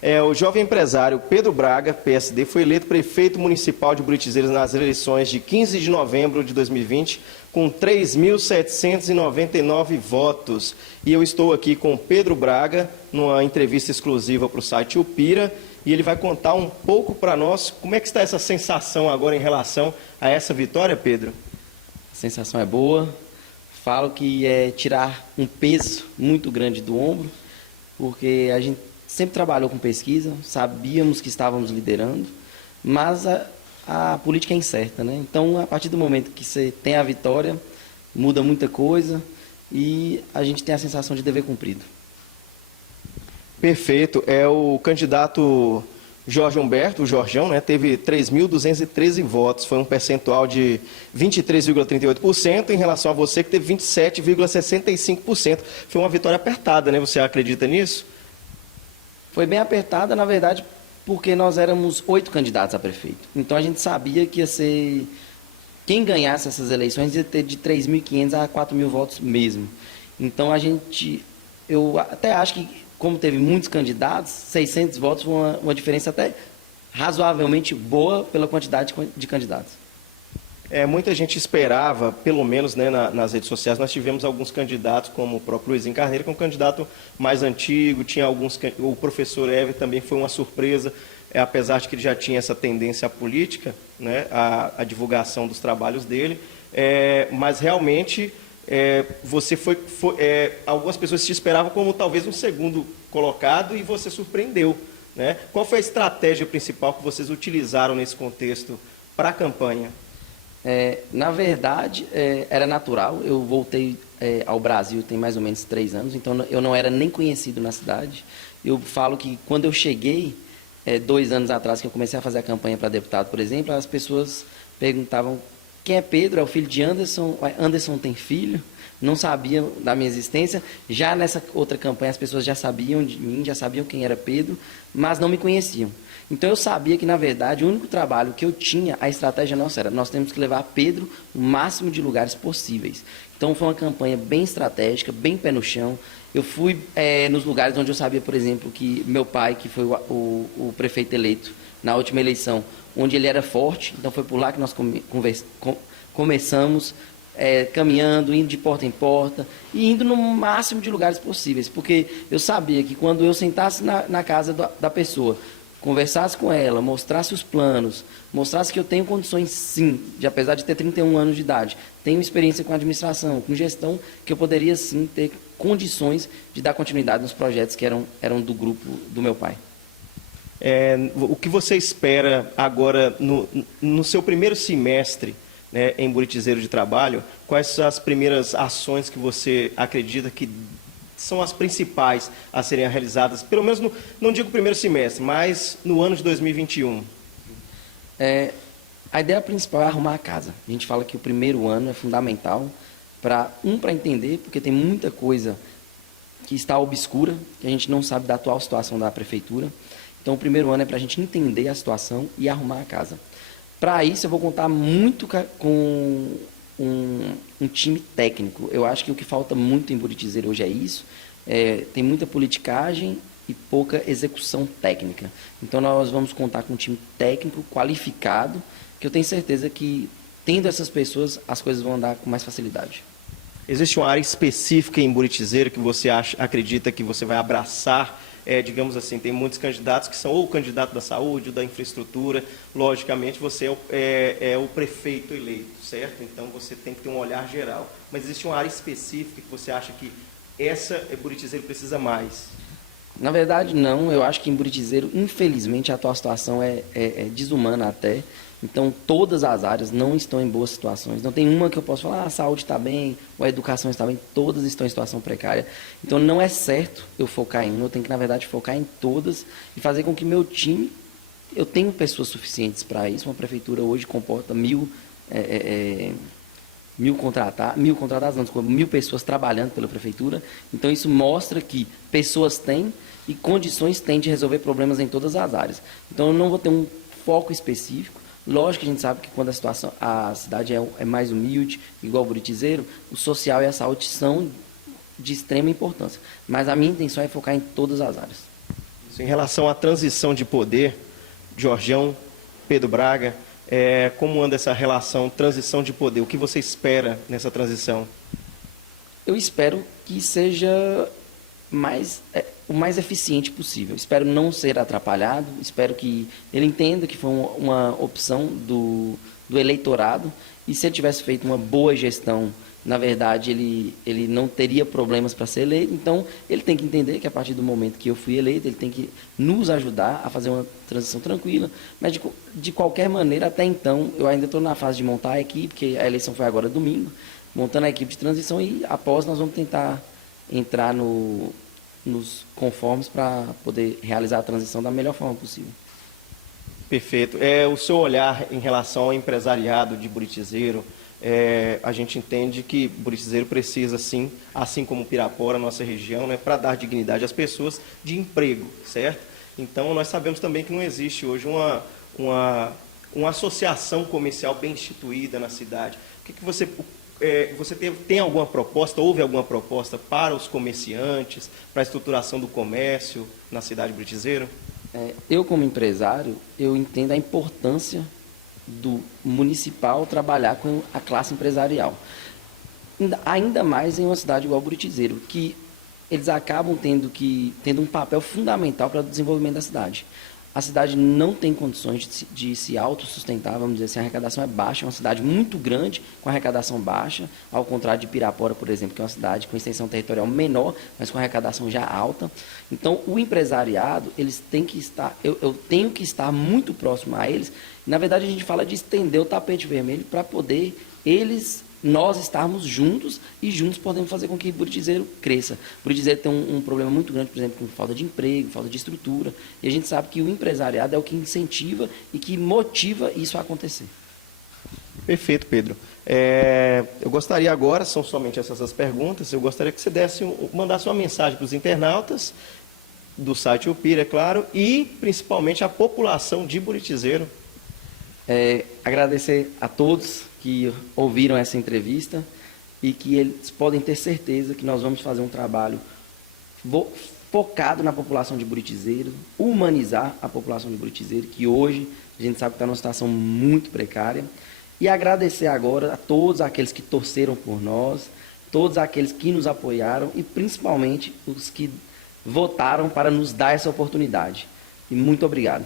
O jovem empresário Pedro Braga, PSD, foi eleito prefeito municipal de Buritizeiros nas eleições de 15 de novembro de 2020, com 3.799 votos. E eu estou aqui com Pedro Braga, numa entrevista exclusiva para o site Upira, e ele vai contar um pouco para nós como é que está essa sensação agora em relação a essa vitória, Pedro. A sensação é boa. Falo que é tirar um peso muito grande do ombro, porque a gente sempre trabalhou com pesquisa, sabíamos que estávamos liderando, mas a política é incerta, né? Então, a partir do momento que você tem a vitória, muda muita coisa e a gente tem a sensação de dever cumprido. Perfeito. O candidato Jorge Humberto, o Jorjão, né, teve 3.213 votos, foi um percentual de 23,38% em relação a você, que teve 27,65%. Foi uma vitória apertada, né? Você acredita nisso? Foi bem apertada, na verdade, porque nós éramos 8 candidatos a prefeito. Então, a gente sabia que ia ser... Quem ganhasse essas eleições ia ter de 3.500 a 4.000 votos mesmo. Então, eu até acho que, como teve muitos candidatos, 600 votos foi uma diferença até razoavelmente boa pela quantidade de candidatos. Muita gente esperava, pelo menos, né, nas redes sociais, nós tivemos alguns candidatos, como o próprio Luizinho Carneiro, que é um candidato mais antigo, o professor Ever também foi uma surpresa, apesar de que ele já tinha essa tendência à política, né, a divulgação dos trabalhos dele, mas realmente algumas pessoas te esperavam como talvez um segundo colocado e você surpreendeu, né? Qual foi a estratégia principal que vocês utilizaram nesse contexto para a campanha? Na verdade, era natural. Eu voltei ao Brasil tem mais ou menos 3 anos, então eu não era nem conhecido na cidade. Eu falo que quando eu cheguei, 2 anos atrás, que eu comecei a fazer a campanha para deputado, por exemplo, as pessoas perguntavam: quem é Pedro? É o filho de Anderson? Anderson tem filho? Não sabiam da minha existência. Já nessa outra campanha, as pessoas já sabiam de mim, já sabiam quem era Pedro, mas não me conheciam. Então, eu sabia que, na verdade, o único trabalho que eu tinha, a estratégia nossa era: nós temos que levar Pedro o máximo de lugares possíveis. Então, foi uma campanha bem estratégica, bem pé no chão. Eu fui nos lugares onde eu sabia, por exemplo, que meu pai, que foi o prefeito eleito na última eleição, onde ele era forte. Então, foi por lá que nós começamos, caminhando, indo de porta em porta e indo no máximo de lugares possíveis, porque eu sabia que quando eu sentasse na casa da pessoa, conversasse com ela, mostrasse os planos, mostrasse que eu tenho condições, sim, apesar de ter 31 anos de idade, tenho experiência com administração, com gestão, que eu poderia, sim, ter condições de dar continuidade nos projetos que eram do grupo do meu pai. O que você espera agora, no seu primeiro semestre, né, em Buritizeiro de trabalho, quais são as primeiras ações que você acredita que são as principais a serem realizadas, pelo menos, não digo primeiro semestre, mas no ano de 2021? A ideia principal é arrumar a casa. A gente fala que o primeiro ano é fundamental para entender, porque tem muita coisa que está obscura, que a gente não sabe da atual situação da prefeitura. Então, o primeiro ano é para a gente entender a situação e arrumar a casa. Para isso, eu vou contar muito com um time técnico. Eu acho que o que falta muito em Buritizeiro hoje é isso. Tem muita politicagem e pouca execução técnica. Então, nós vamos contar com um time técnico qualificado, que eu tenho certeza que, tendo essas pessoas, as coisas vão andar com mais facilidade. Existe uma área específica em Buritizeiro que você acredita que você vai abraçar? Digamos assim, tem muitos candidatos que são ou o candidato da saúde, ou da infraestrutura. Logicamente, você é o prefeito eleito, certo? Então, você tem que ter um olhar geral. Mas existe uma área específica que você acha que Buritizeiro precisa mais? Na verdade, não. Eu acho que em Buritizeiro, infelizmente, a atual situação é desumana até. Então, todas as áreas não estão em boas situações. Não tem uma que eu posso falar: a saúde está bem, ou a educação está bem. Todas estão em situação precária. Então, não é certo eu focar em uma. Eu tenho que, na verdade, focar em todas e fazer com que meu time... Eu tenho pessoas suficientes para isso. Uma prefeitura hoje comporta 1.000 pessoas trabalhando pela prefeitura. Então, isso mostra que pessoas têm e condições têm de resolver problemas em todas as áreas. Então, eu não vou ter um foco específico. Lógico que a gente sabe que quando a cidade é mais humilde, igual o Buritizeiro, o social e a saúde são de extrema importância. Mas a minha intenção é focar em todas as áreas. Isso. Em relação à transição de poder, Jorjão, Pedro Braga, como anda essa relação, transição de poder? O que você espera nessa transição? Eu espero que seja o mais eficiente possível. Espero não ser atrapalhado, espero que ele entenda que foi uma opção do eleitorado, e se ele tivesse feito uma boa gestão, na verdade, ele não teria problemas para ser eleito. Então, ele tem que entender que a partir do momento que eu fui eleito, ele tem que nos ajudar a fazer uma transição tranquila, mas de qualquer maneira, até então, eu ainda estou na fase de montar a equipe, porque a eleição foi agora domingo, montando a equipe de transição, e após nós vamos tentar entrar nos conformes para poder realizar a transição da melhor forma possível. Perfeito. O seu olhar em relação ao empresariado de Buritizeiro, a gente entende que Buritizeiro precisa, sim, assim como Pirapora, nossa região, né, para dar dignidade às pessoas, de emprego, certo? Então, nós sabemos também que não existe hoje uma associação comercial bem instituída na cidade. O que você tem alguma proposta, houve alguma proposta para os comerciantes, para a estruturação do comércio na cidade de Buritizeiro? Eu, como empresário, eu entendo a importância do municipal trabalhar com a classe empresarial. Ainda mais em uma cidade igual Buritizeiro, que eles acabam tendo um papel fundamental para o desenvolvimento da cidade. A cidade não tem condições de se autossustentar, vamos dizer assim, a arrecadação é baixa, é uma cidade muito grande, com arrecadação baixa, ao contrário de Pirapora, por exemplo, que é uma cidade com extensão territorial menor, mas com arrecadação já alta. Então, o empresariado, eles têm que estar, eu tenho que estar muito próximo a eles. Na verdade, a gente fala de estender o tapete vermelho para poder nós estarmos juntos, e juntos podemos fazer com que Buritizeiro cresça. Buritizeiro tem um problema muito grande, por exemplo, com falta de emprego, falta de estrutura, e a gente sabe que o empresariado é o que incentiva e que motiva isso a acontecer. Perfeito, Pedro. Eu gostaria agora, são somente essas as perguntas, eu gostaria que você mandasse uma mensagem para os internautas do site Upira, é claro, e principalmente a população de Buritizeiro. Agradecer a todos que ouviram essa entrevista, e que eles podem ter certeza que nós vamos fazer um trabalho focado na população de Buritizeiro, humanizar a população de Buritizeiro, que hoje a gente sabe que está numa situação muito precária, e agradecer agora a todos aqueles que torceram por nós, todos aqueles que nos apoiaram, e principalmente os que votaram para nos dar essa oportunidade. E muito obrigado.